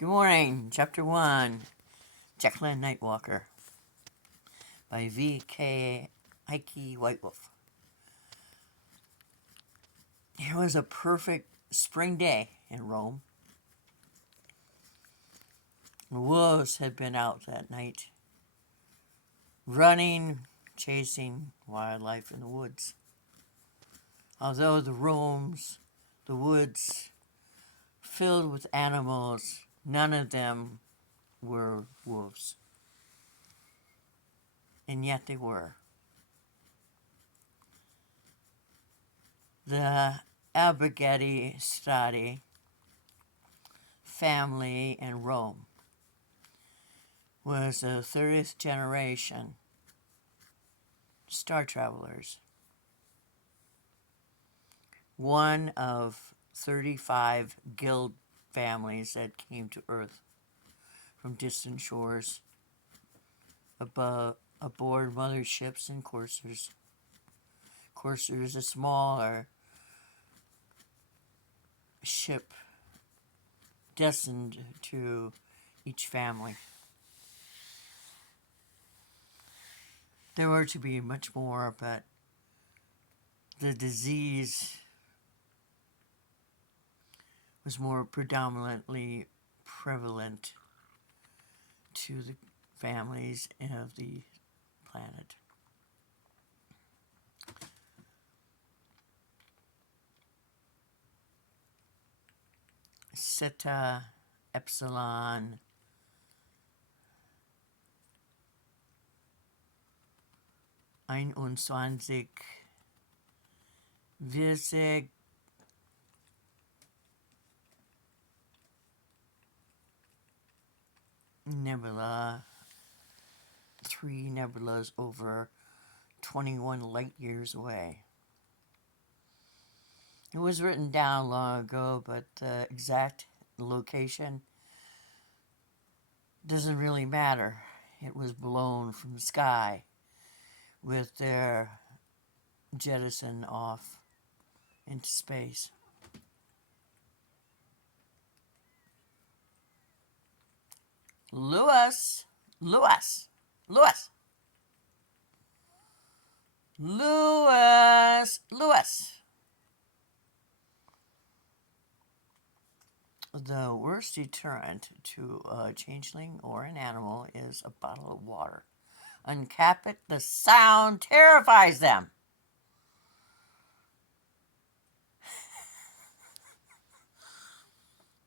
Good morning. Chapter 1, Jacqueline Night Walker by V.K.Heike Whitewolf. It was a perfect spring day in Rome. The wolves had been out that night, running, chasing wildlife in the woods. Although the woods, filled with animals, none of them were wolves. And yet they were. The Alberghetti family in Rome was a 30th generation star travelers. One of 35 guild families that came to Earth from distant shores aboard motherships and coursers. Coursers, a smaller ship destined to each family. There were to be much more, but the disease was more predominantly prevalent to the families of the planet. Zeta Epsilon einundzwanzig Visig Nebula, 3 nebulas over 21 light years away. It was written down long ago, but the exact location doesn't really matter. It was blown from the sky with their jettison off into space. Lewis. The worst deterrent to a changeling or an animal is a bottle of water. Uncap it, the sound terrifies them.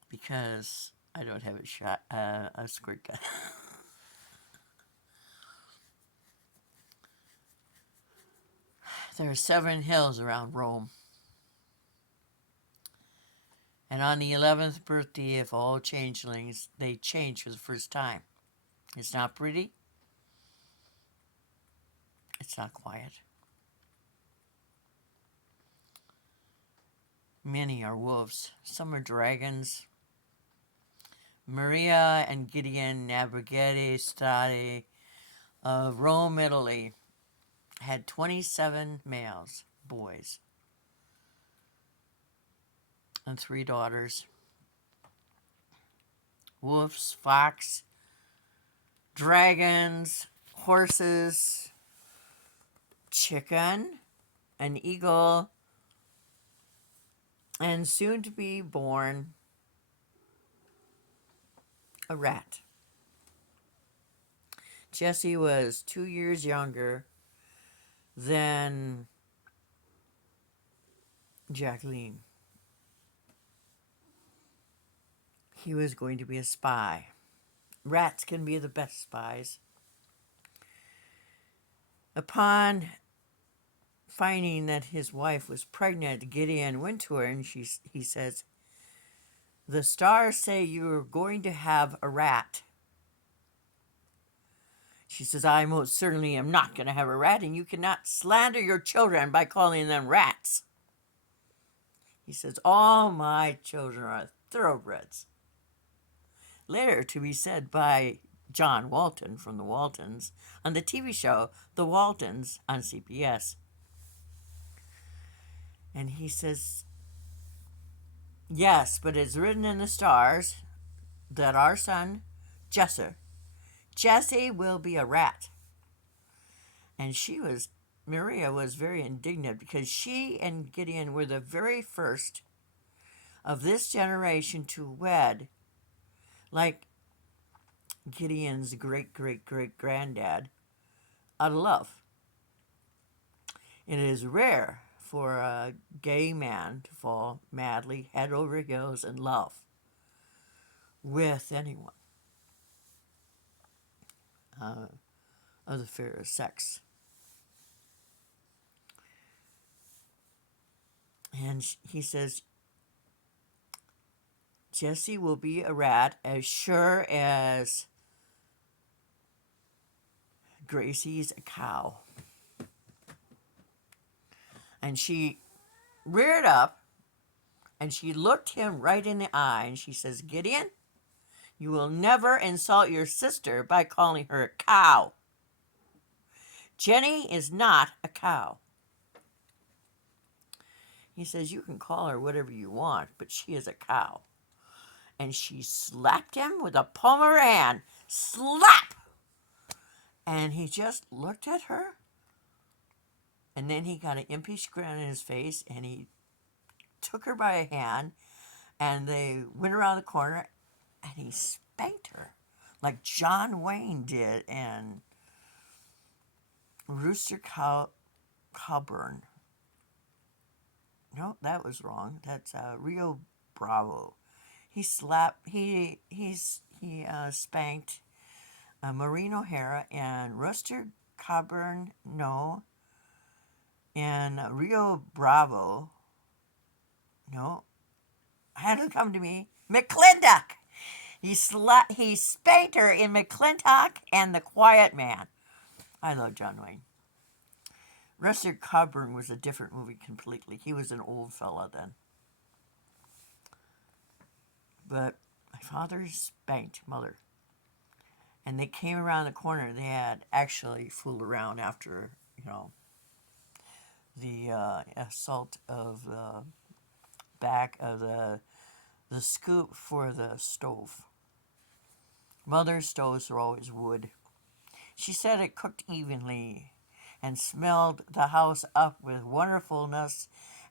Because I don't have a squirt gun. There are 7 hills around Rome. And on the 11th birthday of all changelings, they change for the first time. It's not pretty. It's not quiet. Many are wolves. Some are dragons. Maria and Gideon Alberghetti of Rome, Italy, had 27 males, boys, and 3 daughters. Wolves, fox, dragons, horses, chicken, an eagle, and soon to be born a rat. Jesse was 2 years younger than Jacqueline. He was going to be a spy. Rats can be the best spies. Upon finding that his wife was pregnant, Gideon went to her and he says, "The stars say you're going to have a rat." She says, "I most certainly am not going to have a rat, and you cannot slander your children by calling them rats." He says, "All my children are thoroughbreds." Later to be said by John Walton from the Waltons on the TV show The Waltons on CBS. And he says, "Yes, but it's written in the stars that our son, Jesse will be a rat. And Maria was very indignant because she and Gideon were the very first of this generation to wed, like Gideon's great great great granddad, out of love. It is rare for a gay man to fall madly head over heels in love with anyone of the fair sex. And he says, Jesse will be a rat as sure as Gracie's a cow. And she reared up and she looked him right in the eye and she says, Gideon, you will never insult your sister by calling her a cow. Jenny is not a cow. He says, you can call her whatever you want, but she is a cow. And she slapped him with the palm of her hand. Slap! And he just looked at her. And then he got an impish grin on his face, and he took her by a hand, and they went around the corner, and he spanked her like John Wayne did in Rooster Cogburn. No, that was wrong. That's Rio Bravo. He spanked Maureen O'Hara and Rooster Cogburn. No, and Rio Bravo. No, had to come to me. McClintock. He spanked her in McClintock and The Quiet Man. I love John Wayne. Rooster Cogburn was a different movie completely. He was an old fella then. But my father spanked mother. And they came around the corner. They had actually fooled around after, the assault of the back of the scoop for the stove. Mother's stoves were always wood. She said it cooked evenly and smelled the house up with wonderfulness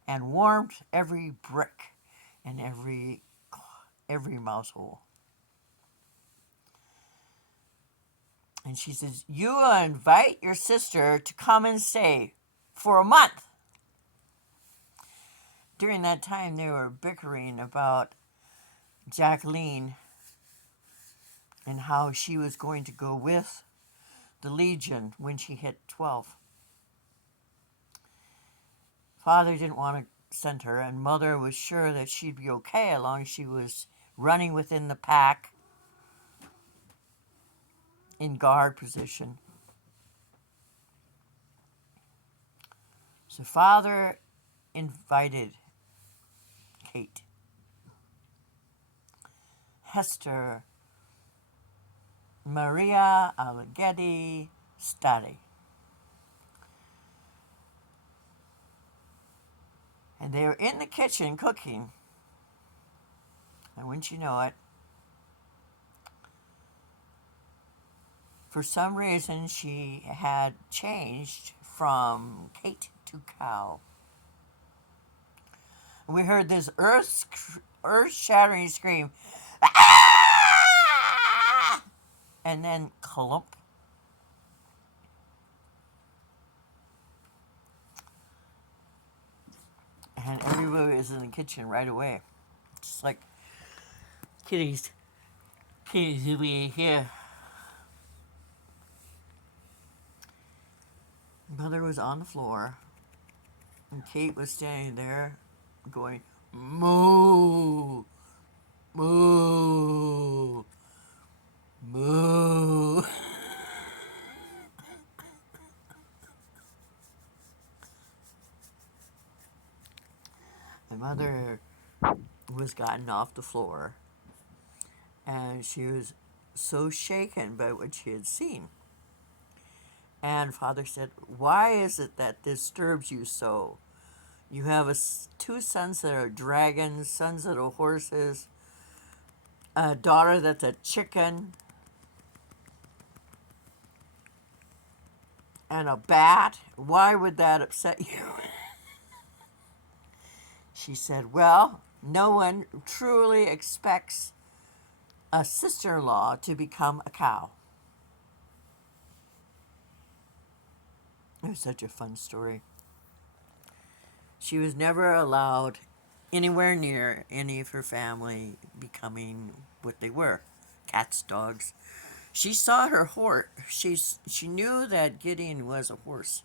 and warmed every brick and every mouse hole. And she says, you invite your sister to come and stay for a month. During that time, they were bickering about Jacqueline and how she was going to go with the Legion when she hit 12. Father didn't want to send her, and Mother was sure that she'd be okay as long as she was running within the pack in guard position. So Father invited Kate, Hester, Maria Alleghetti Stadi. And they were in the kitchen cooking. And wouldn't you know it, for some reason she had changed from Kate to cow. And we heard this earth-shattering scream. Ah! And then clump. And everybody was in the kitchen right away. Just like, kitties, we here. Mother was on the floor, and Kate was standing there going, moo, moo, moo. My mother was gotten off the floor, and she was so shaken by what she had seen. And Father said, why is it that disturbs you so? You have two sons that are dragons, sons that are horses. a daughter that's a chicken and a bat. Why would that upset you? She said, well, no one truly expects a sister-in-law to become a cow. It was such a fun story. She was never allowed anywhere near any of her family becoming what they were, cats, dogs. She saw her horse. She knew that Gideon was a horse.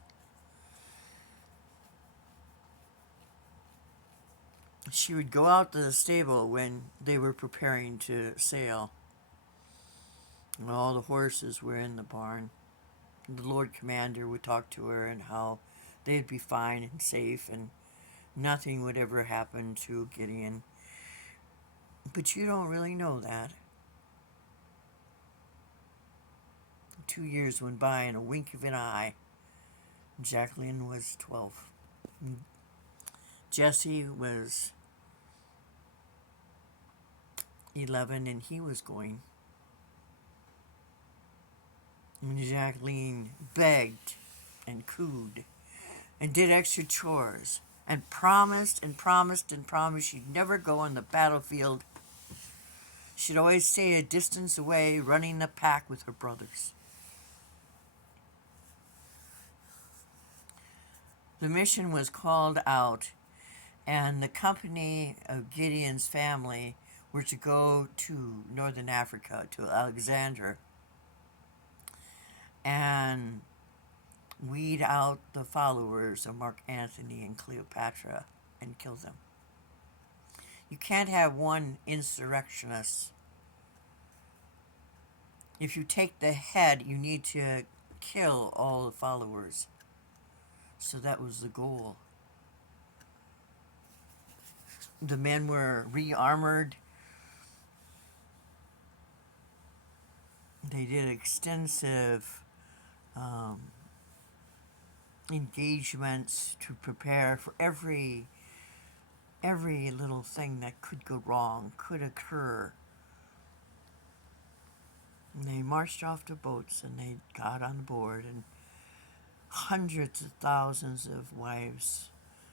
She would go out to the stable when they were preparing to sail, and all the horses were in the barn. The Lord Commander would talk to her and how they'd be fine and safe and nothing would ever happen to Gideon. But you don't really know that. 2 years went by in a wink of an eye. Jacqueline was 12. Jesse was 11 and he was going. And Jacqueline begged and cooed and did extra chores and promised and promised and promised she'd never go on the battlefield. She'd always stay a distance away, running the pack with her brothers. The mission was called out, and the company of Gideon's family were to go to northern Africa, to Alexandria, and weed out the followers of Mark Antony and Cleopatra and kill them. You can't have one insurrectionist. If you take the head, you need to kill all the followers. So that was the goal. The men were re-armored. They did extensive engagements to prepare for every little thing that could go wrong, could occur. And they marched off to boats and they got on board, and hundreds of thousands of wives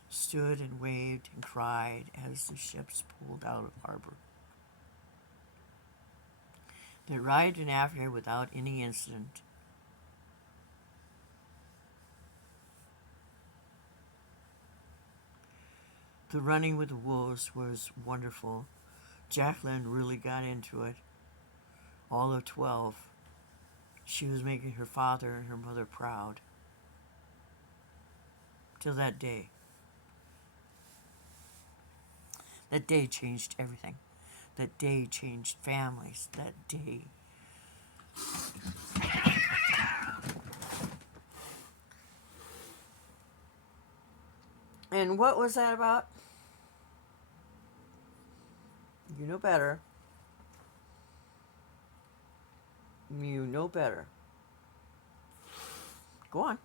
stood and waved and cried as the ships pulled out of harbor. They arrived in Africa without any incident. The running with the wolves was wonderful. Jacqueline really got into it. All of 12. She was making her father and her mother proud. Till that day. That day changed everything. That day changed families. That day. And what was that about? You know better. You know better. Go on.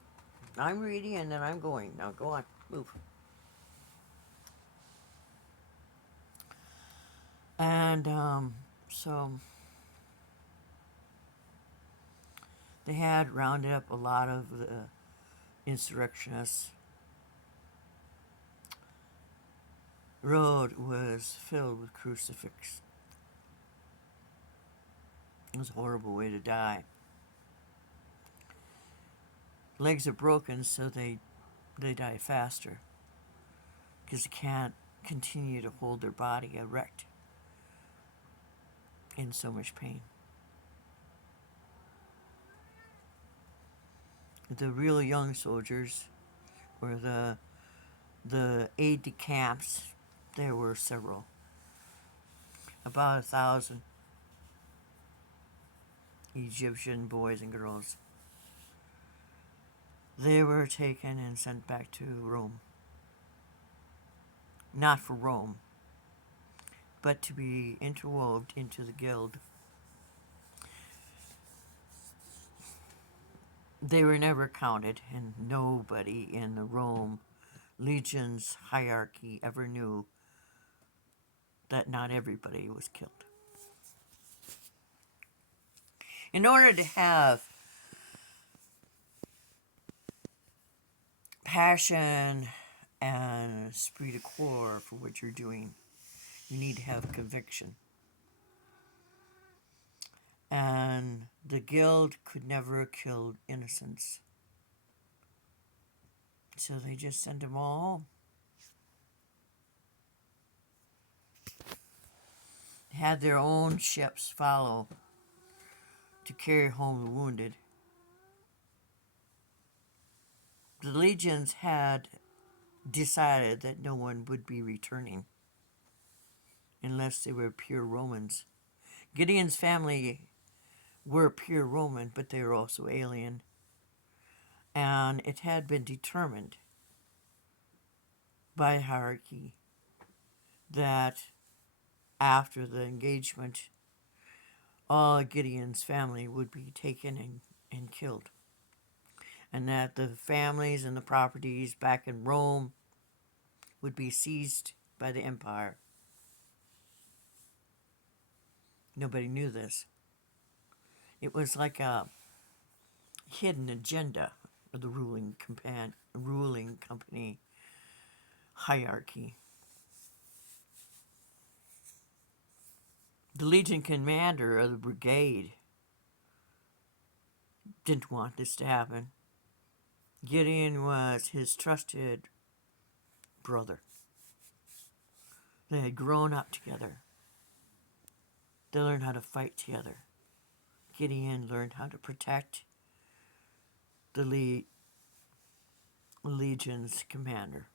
I'm reading and then I'm going. Now go on. Move. And so they had rounded up a lot of the insurrectionists. The road was filled with crucifix. It was a horrible way to die. Legs are broken, so they die faster because they can't continue to hold their body erect in so much pain. The real young soldiers were the aide-de-camps. There were several, about 1,000 Egyptian boys and girls. They were taken and sent back to Rome. Not for Rome, but to be interwoved into the guild. They were never counted, and nobody in the Rome legion's hierarchy ever knew that not everybody was killed. In order to have passion and esprit de corps for what you're doing, you need to have conviction. And the guild could never have killed innocents. So they just sent them all home. Had their own ships follow to carry home the wounded. The legions had decided that no one would be returning unless they were pure Romans. Gideon's family were pure Roman, but they were also alien. And it had been determined by hierarchy that after the engagement, all Gideon's family would be taken and killed. And that the families and the properties back in Rome would be seized by the empire. Nobody knew this. It was like a hidden agenda of the ruling company hierarchy. The legion commander of the brigade didn't want this to happen. Gideon was his trusted brother. They had grown up together. They learned how to fight together. Gideon learned how to protect the legion's commander.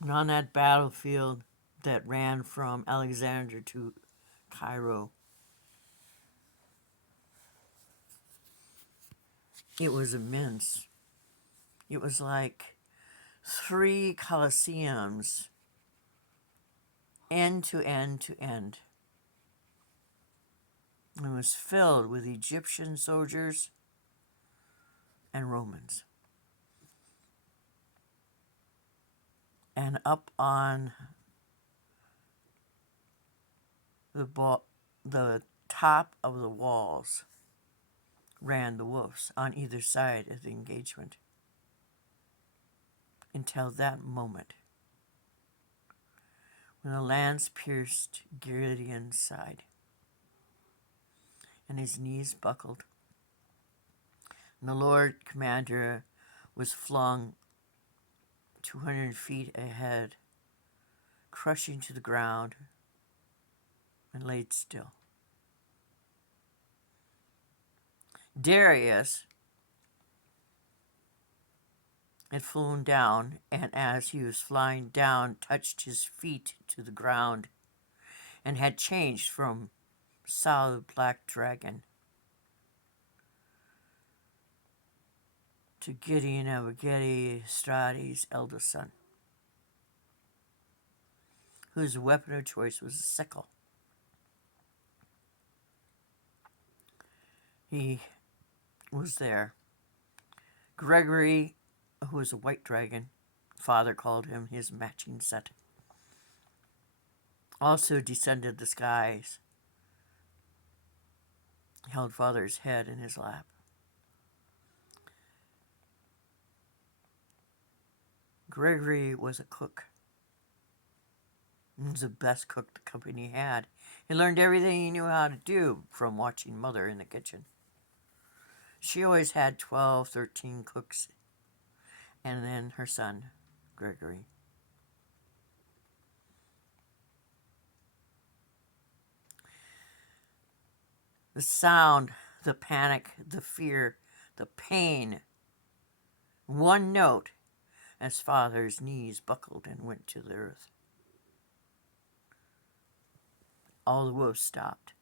And on that battlefield that ran from Alexandria to Cairo, it was immense. It was like 3 coliseums, end to end to end. It was filled with Egyptian soldiers and Romans. And up on the top of the walls ran the wolves on either side of the engagement until that moment when the lance pierced Gideon's side and his knees buckled, and the Lord Commander was flung 200 feet ahead, crushing to the ground, and laid still. Darius had flown down, and as he was flying down, touched his feet to the ground, and had changed from solid black dragon to Gideon Abigedi Estrade's eldest son, whose weapon of choice was a sickle. He was there. Gregory, who was a white dragon, father called him his matching set, also descended the skies. He held father's head in his lap. Gregory was a cook. He was the best cook the company had. He learned everything he knew how to do from watching Mother in the kitchen. She always had 12, 13 cooks, and then her son, Gregory. The sound, the panic, the fear, the pain. One note as father's knees buckled and went to the earth. All the wolves stopped.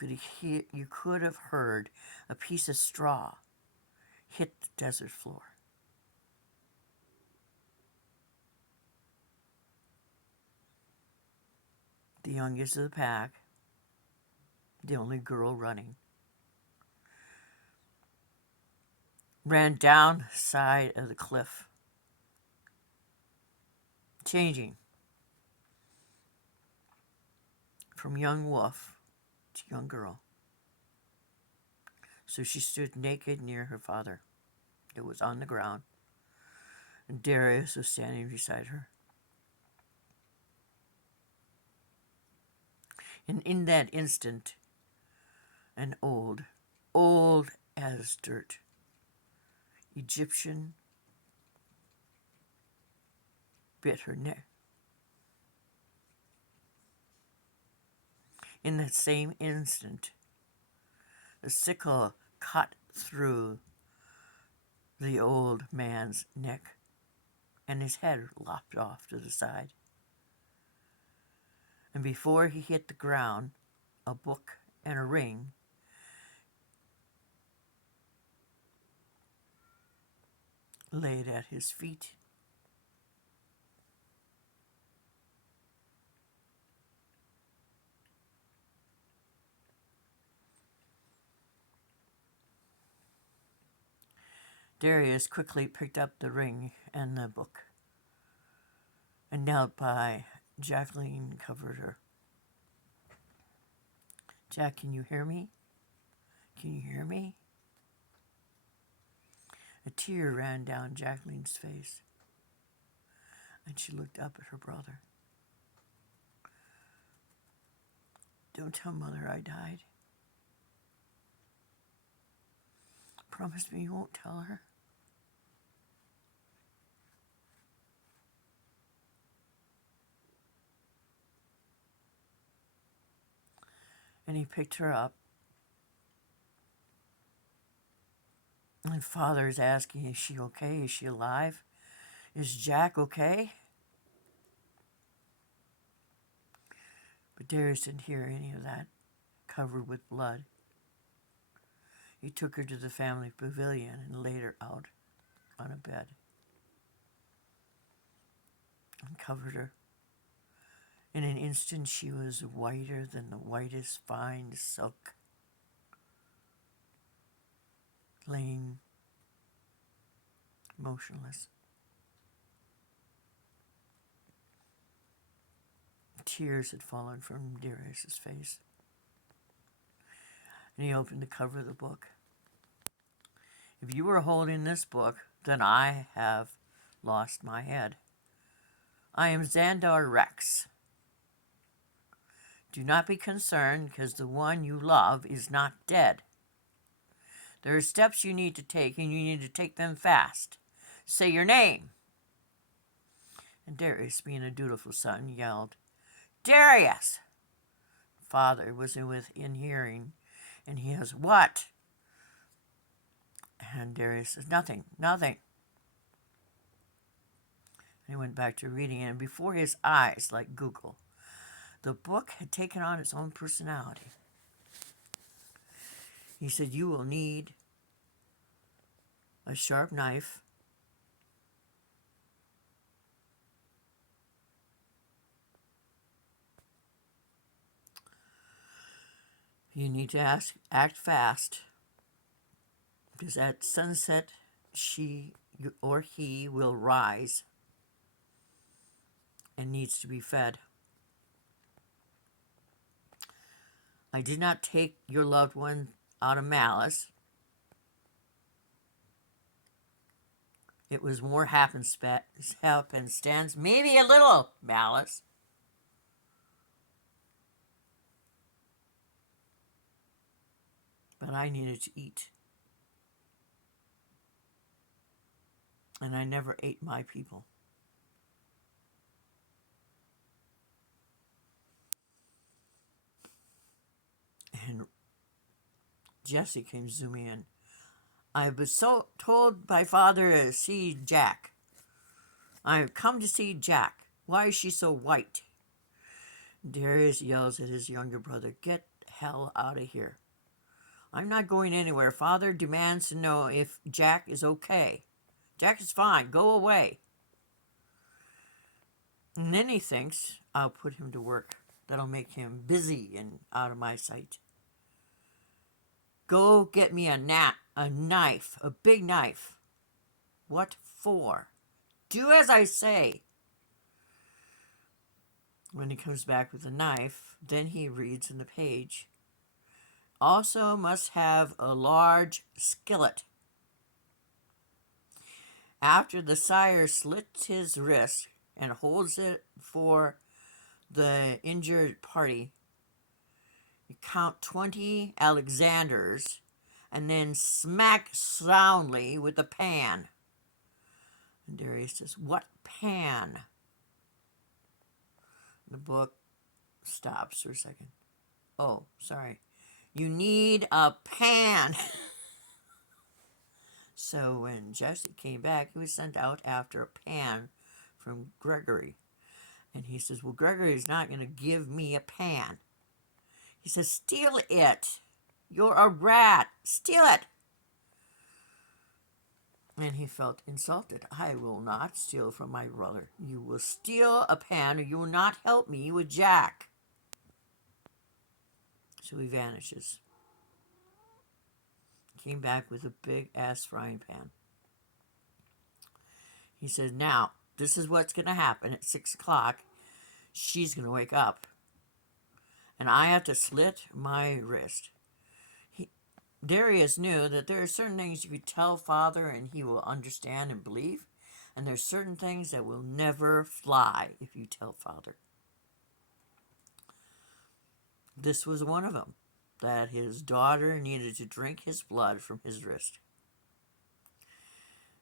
You could have heard a piece of straw hit the desert floor. The youngest of the pack, the only girl running, ran down the side of the cliff, changing. from young wolf to young girl. So she stood naked near her father. It was on the ground, and Darius was standing beside her. And in that instant, an old as dirt Egyptian bit her neck. In that same instant, the sickle cut through the old man's neck, and his head lopped off to the side. And before he hit the ground, a book and a ring laid at his feet. Darius quickly picked up the ring and the book and knelt by Jacqueline, covered her. Jack, can you hear me? Can you hear me? A tear ran down Jacqueline's face, and she looked up at her brother. Don't tell Mother I died. Promise me you won't tell her. And he picked her up. And Father's asking, is she okay? Is she alive? Is Jack okay? But Darius didn't hear any of that, covered with blood. He took her to the family pavilion and laid her out on a bed and covered her. In an instant, she was whiter than the whitest fine silk, laying motionless. Tears had fallen from Darius's face, and he opened the cover of the book. If you were holding this book, then I have lost my head. I am Xandar Rex. Do not be concerned, because the one you love is not dead. There are steps you need to take, and you need to take them fast. Say your name. And Darius, being a dutiful son, yelled, Darius! Father was within hearing, and he has what? And Darius says, nothing. And he went back to reading, and before his eyes, like Google, the book had taken on its own personality. He said, you will need a sharp knife, you need to act fast, because at sunset she or he will rise and needs to be fed. I did not take your loved one out of malice. It was more happenstance, maybe a little malice. But I needed to eat. And I never ate my people. And Jesse came zooming in. I was so told by Father to see Jack. I've come to see Jack. Why is she so white? Darius yells at his younger brother, get the hell out of here. I'm not going anywhere. Father demands to know if Jack is okay. Jack is fine. Go away. And then he thinks, I'll put him to work. That'll make him busy and out of my sight. Go get me a knife, a big knife. What for? Do as I say. When he comes back with a knife, then he reads in the page, also must have a large skillet. After the sire slits his wrist and holds it for the injured party, you count 20 Alexanders and then smack soundly with the pan. And Darius says, what pan? The book stops for a second. Oh, sorry. You need a pan. So when Jesse came back, he was sent out after a pan from Gregory. And he says, well, Gregory's not going to give me a pan. He says, steal it. You're a rat. Steal it. And he felt insulted. I will not steal from my brother. You will steal a pan or you will not help me with Jack. So he vanishes. Came back with a big ass frying pan. He said, now, this is what's going to happen at 6 o'clock. She's going to wake up. And I have to slit my wrist. Darius knew that there are certain things you could tell Father and he will understand and believe. And there's certain things that will never fly if you tell Father. This was one of them. That his daughter needed to drink his blood from his wrist.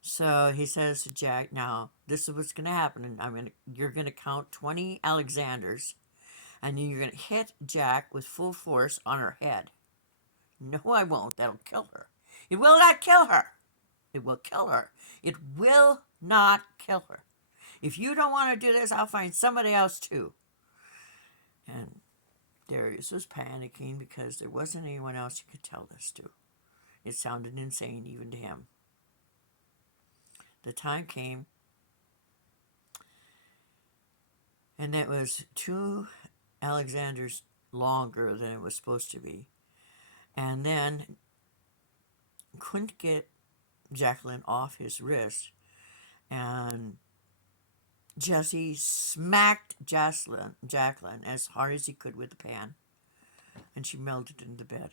So he says to Jack, now, this is what's going to happen. And you're going to count 20 Alexanders. And then you're going to hit Jack with full force on her head. No, I won't. That'll kill her. It will not kill her. It will kill her. It will not kill her. If you don't want to do this, I'll find somebody else too. And Darius was panicking because there wasn't anyone else he could tell this to. It sounded insane even to him. The time came, and it was 2 Alexanders longer than it was supposed to be. And then couldn't get Jacqueline off his wrist. And Jesse smacked Jacqueline as hard as he could with the pan. And she melted into bed.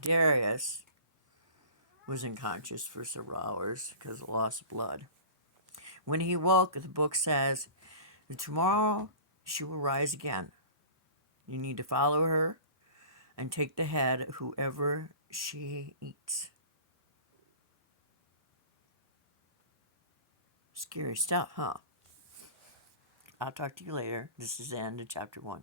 Darius was unconscious for several hours because of loss of blood. When he woke, the book says, tomorrow she will rise again. You need to follow her and take the head of whoever she eats. Scary stuff, huh? I'll talk to you later. This is the end of chapter 1.